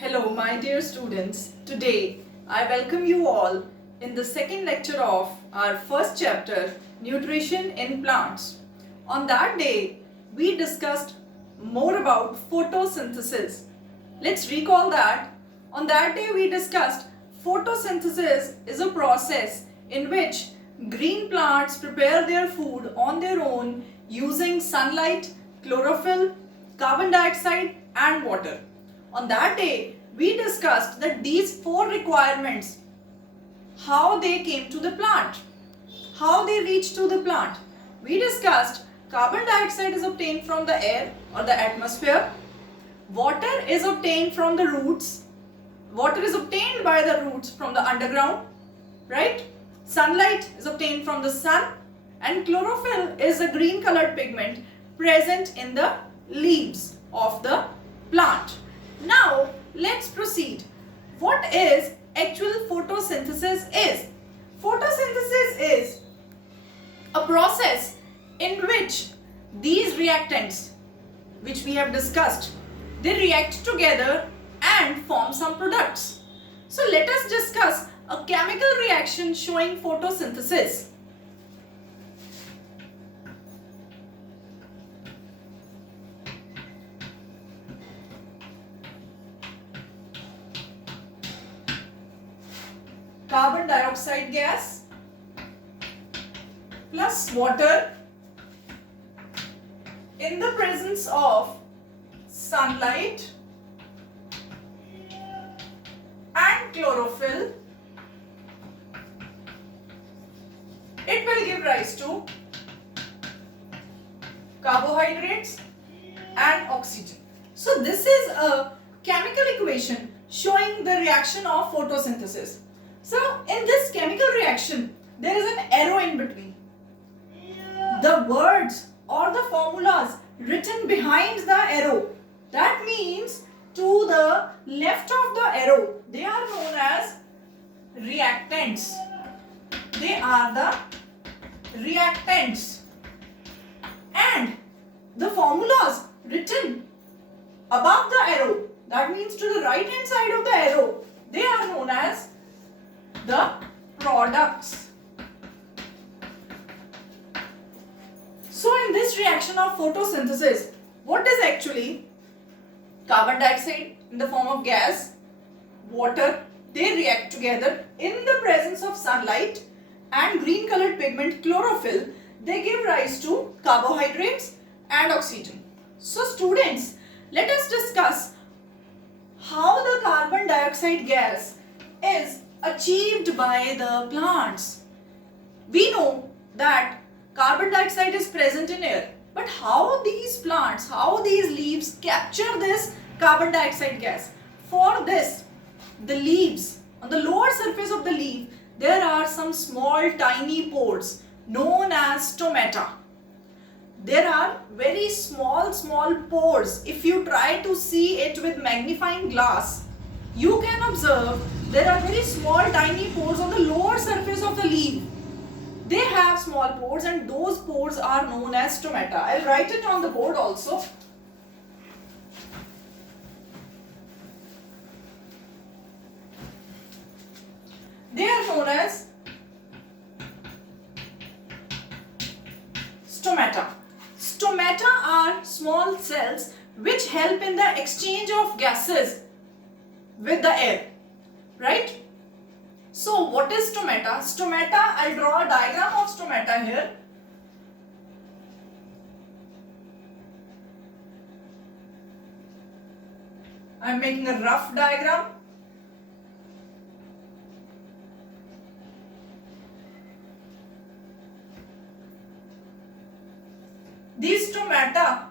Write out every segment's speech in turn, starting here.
Hello, my dear students. Today, I welcome you all in the second lecture of our first chapter, Nutrition in Plants. On that day, we discussed more about photosynthesis. Let's recall that. On that day, we discussed photosynthesis is a process in which green plants prepare their food on their own using sunlight, chlorophyll, carbon dioxide, and water. On that day, we discussed that these four requirements, how they came to the plant, how they reach to the plant. We discussed carbon dioxide is obtained from the air or the atmosphere, water is obtained from the roots, water is obtained by the roots from the underground, right? Sunlight is obtained from the sun, and chlorophyll is a green colored pigment present in the leaves of the plant. Now, let's proceed. What is actual photosynthesis is? Photosynthesis is a process in which these reactants, which we have discussed, they react together and form some products. So, let us discuss a chemical reaction showing photosynthesis. Carbon dioxide gas plus water in the presence of sunlight and chlorophyll, it will give rise to carbohydrates and oxygen. So this is a chemical equation showing the reaction of photosynthesis. So in this chemical reaction, there is an arrow in between. The words or the formulas written behind the arrow, that means to the left of the arrow, they are known as reactants. They are the reactants. And the formulas written above the arrow, that means to the right hand side of the arrow, they are known as the products. So in this reaction of photosynthesis, what is actually carbon dioxide in the form of gas, water, they react together in the presence of sunlight and green colored pigment chlorophyll, they give rise to carbohydrates and oxygen. So students, let us discuss how the carbon dioxide gas is achieved by the plants. We know that carbon dioxide is present in air, but how these plants, how these leaves capture this carbon dioxide gas? For this, the leaves, on the lower surface of the leaf, there are some small tiny pores known as stomata. There are very small pores. If you try to see it with magnifying glass, you can observe there are very small tiny pores on the lower surface of the leaf. They have small pores and those pores are known as stomata. I'll write it on the board also. They are known as stomata. Stomata are small cells which help in the exchange of gases with the air, right? So what is stomata? Stomata, I'll draw a diagram of stomata here. I'm making a rough diagram. These stomata,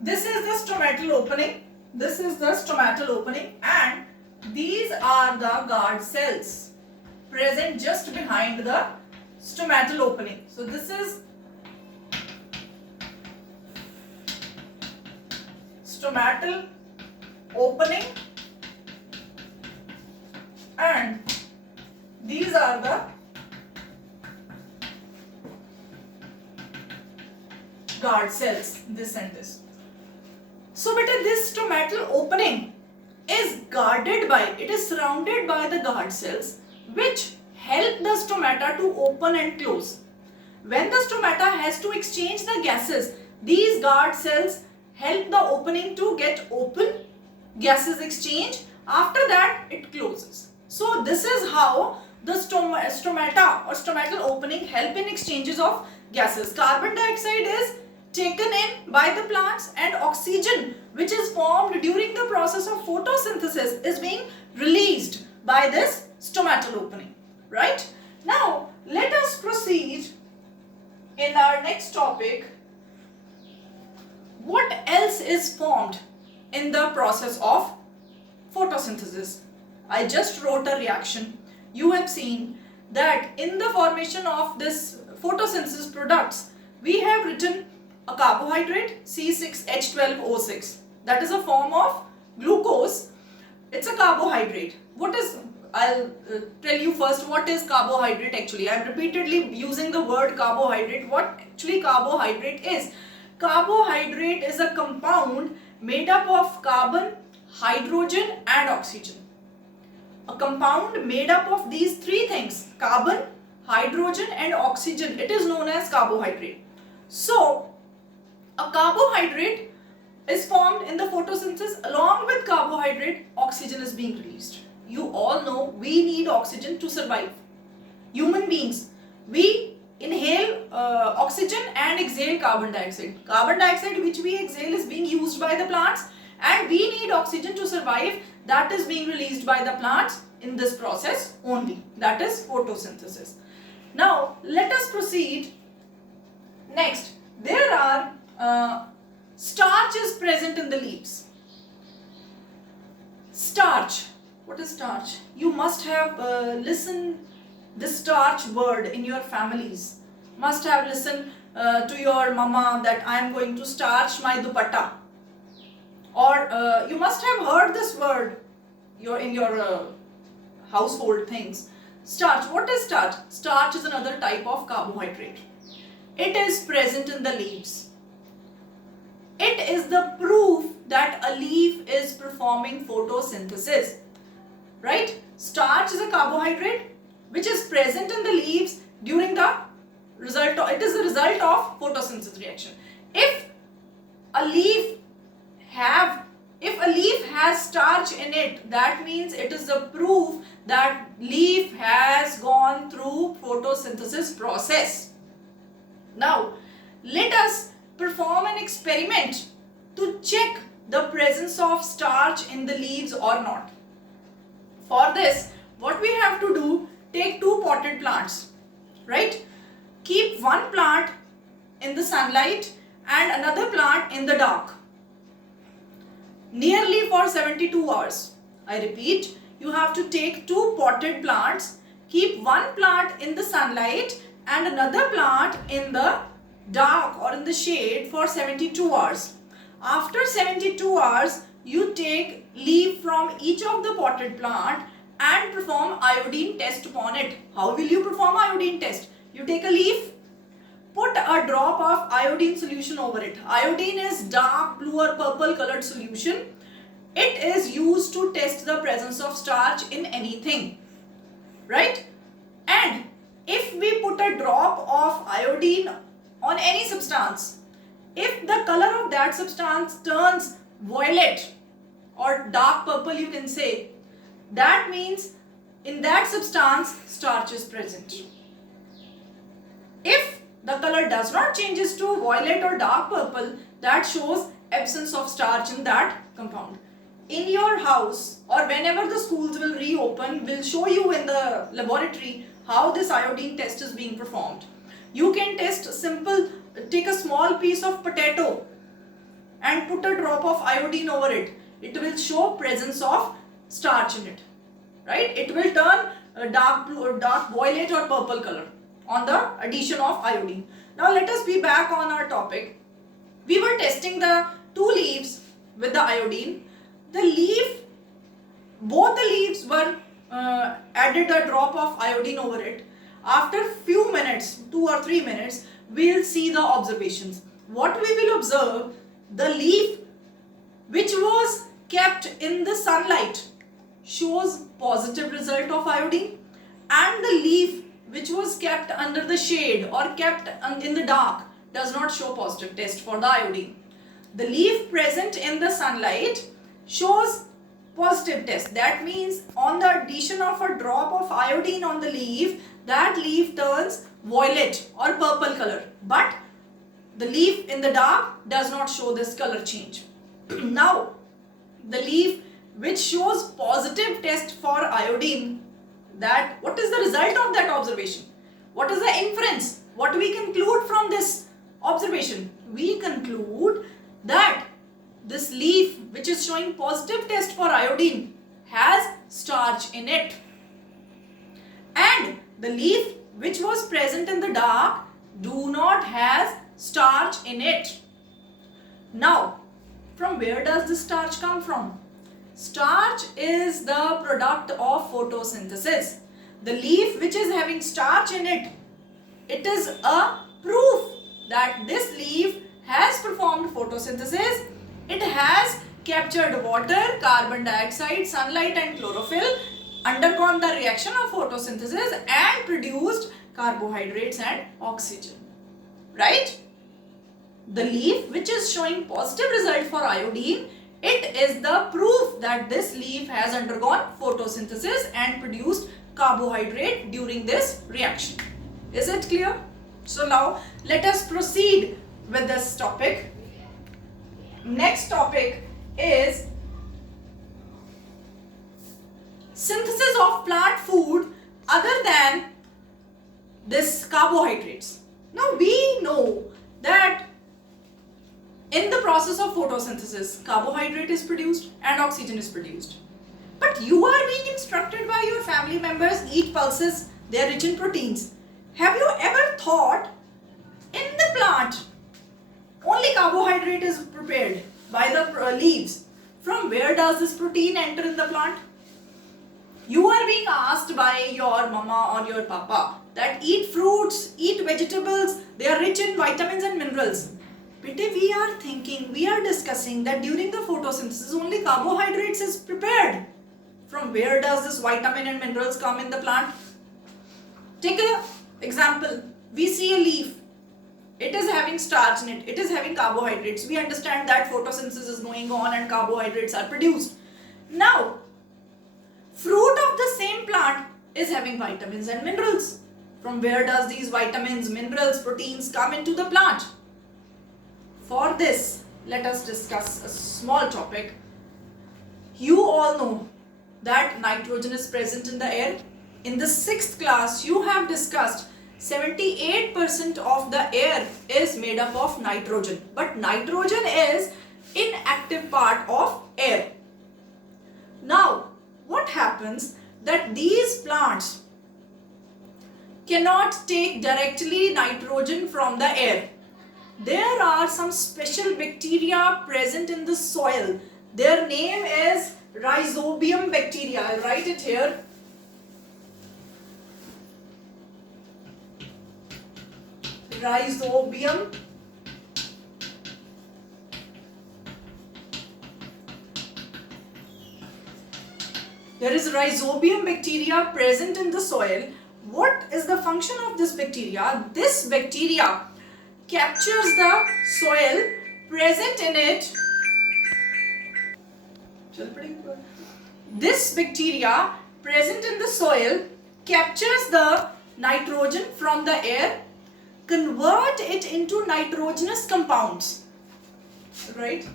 this is the stomatal opening, this is the stomatal opening, and these are the guard cells present just behind the stomatal opening. So this is stomatal opening and these are the guard cells, this and this. So beta, this stomatal opening is guarded by, it is surrounded by the guard cells which help the stomata to open and close. When the stomata has to exchange the gases, these guard cells help the opening to get open, gases exchange, after that it closes. So this is how the stomata or stomatal opening help in exchanges of gases. Carbon dioxide is taken in by the plants and oxygen which is formed during the process of photosynthesis is being released by this stomatal opening, right? Now let us proceed in our next topic. What else is formed in the process of photosynthesis? I just wrote a reaction. You have seen that in the formation of this photosynthesis products, we have written a carbohydrate C6H12O6. That is a form of glucose. It's a carbohydrate. I'll tell you first what is carbohydrate actually. I'm repeatedly using the word carbohydrate. What actually carbohydrate is? Carbohydrate is a compound made up of carbon, hydrogen and oxygen. A compound made up of these three things, carbon, hydrogen and oxygen, it is known as carbohydrate. So, a carbohydrate is formed in the photosynthesis. Along with carbohydrate, oxygen is being released. You all know we need oxygen to survive. Human beings, we inhale oxygen and exhale carbon dioxide. Carbon dioxide which we exhale is being used by the plants and we need oxygen to survive, that is being released by the plants in this process only. That is photosynthesis. Now let us proceed. Next, there are starch is present in the leaves. Starch. What is starch? You must have listened the starch word in your families. Must have listened to your mama that I am going to starch my dupatta. Or you must have heard this word in your household things. Starch. What is starch? Starch is another type of carbohydrate. It is present in the leaves. It is the proof that a leaf is performing photosynthesis. Right? Starch is a carbohydrate which is present in the leaves during the result of, it is the result of photosynthesis reaction. If a leaf has starch in it, that means it is the proof that leaf has gone through photosynthesis process. Now, let us perform an experiment to check the presence of starch in the leaves or not. For this, what we have to do, take two potted plants, right? Keep one plant in the sunlight and another plant in the dark, nearly for 72 hours. I repeat, you have to take two potted plants, keep one plant in the sunlight and another plant in the dark or in the shade for 72 hours. After 72 hours, you take leaf from each of the potted plant and perform iodine test upon it. How will you perform iodine test? You take a leaf, put a drop of iodine solution over it. Iodine is dark blue or purple colored solution. It is used to test the presence of starch in anything, right? And if we put a drop of iodine on any substance, if the color of that substance turns violet or dark purple, you can say, that means in that substance starch is present. If the color does not changes to violet or dark purple, that shows absence of starch in that compound. In your house or whenever the schools will reopen, we'll show you in the laboratory how this iodine test is being performed. You can test simple, take a small piece of potato and put a drop of iodine over it. It will show presence of starch in it, right? It will turn dark blue or dark violet or purple color on the addition of iodine. Now let us be back on our topic. We were testing the two leaves with the iodine. Both the leaves were added a drop of iodine over it. After few minutes, 2 or 3 minutes, we'll see the observations. what we will observe, the leaf which was kept in the sunlight shows positive result of iodine, and the leaf which was kept under the shade or kept in the dark does not show positive test for the iodine. The leaf present in the sunlight shows positive test. That means on the addition of a drop of iodine on the leaf, that leaf turns violet or purple color. But the leaf in the dark does not show this color change. Now, the leaf which shows positive test for iodine, that what is the result of that observation? What is the inference? What we conclude from this observation? We conclude that this leaf which is showing positive test for iodine has starch in it, and the leaf which was present in the dark do not has starch in it. Now, from where does the starch come from? Starch is the product of photosynthesis. The leaf which is having starch in it, it is a proof that this leaf has performed photosynthesis. It has captured water, carbon dioxide, sunlight and chlorophyll, undergone the reaction of photosynthesis and produced carbohydrates and oxygen. Right? The leaf which is showing positive result for iodine, it is the proof that this leaf has undergone photosynthesis and produced carbohydrate during this reaction. Is it clear? So now let us proceed with this topic. Next topic is synthesis of plant food other than this carbohydrates. Now we know that in the process of photosynthesis, carbohydrate is produced and oxygen is produced. But you are being instructed by your family members, eat pulses, they are rich in proteins. Have you ever thought in the plant only carbohydrate is prepared by the leaves? From where does this protein enter in the plant? You are being asked by your mama or your papa that eat fruits, eat vegetables, they are rich in vitamins and minerals. But we are thinking, we are discussing that during the photosynthesis only carbohydrates is prepared. From where does this vitamin and minerals come in the plant? Take an example. We see a leaf. It is having starch in it. It is having carbohydrates. We understand that photosynthesis is going on and carbohydrates are produced. Now, fruit of the same plant is having vitamins and minerals. From where does these vitamins, minerals, proteins come into the plant? For this, let us discuss a small topic. You all know that nitrogen is present in the air. In the 6th class, you have discussed 78% of the air is made up of nitrogen. But nitrogen is inactive part of air. Now, what happens that these plants cannot take directly nitrogen from the air. There are some special bacteria present in the soil. Their name is Rhizobium Bacteria. I'll write it here. Rhizobium There is Rhizobium bacteria present in the soil. What is the function of this bacteria? This bacteria captures the soil present in it. This bacteria present in the soil captures the nitrogen from the air, convert it into nitrogenous compounds, right?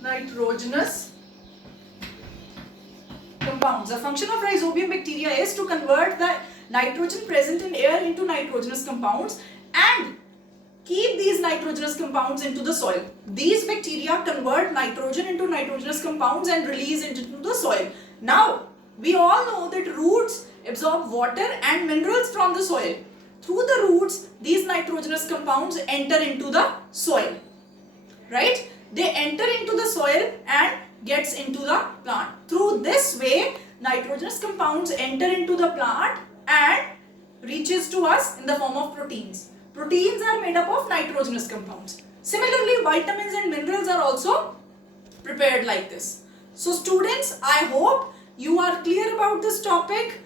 Nitrogenous compounds. The function of Rhizobium bacteria is to convert the nitrogen present in air into nitrogenous compounds and keep these nitrogenous compounds into the soil. These bacteria convert nitrogen into nitrogenous compounds and release it into the soil. Now, we all know that roots absorb water and minerals from the soil. Through the roots, these nitrogenous compounds enter into the soil, right? They enter into the soil and gets into the plant. Through this way, nitrogenous compounds enter into the plant and reaches to us in the form of proteins. Proteins are made up of nitrogenous compounds. Similarly, vitamins and minerals are also prepared like this. So students, I hope you are clear about this topic.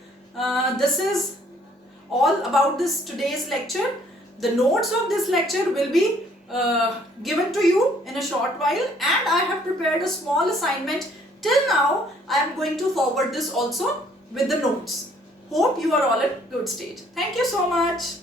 This is all about this today's lecture. The notes of this lecture will be given to you in a short while, and I have prepared a small assignment. Till now, I am going to forward this also with the notes. Hope you are all in good state. Thank you so much.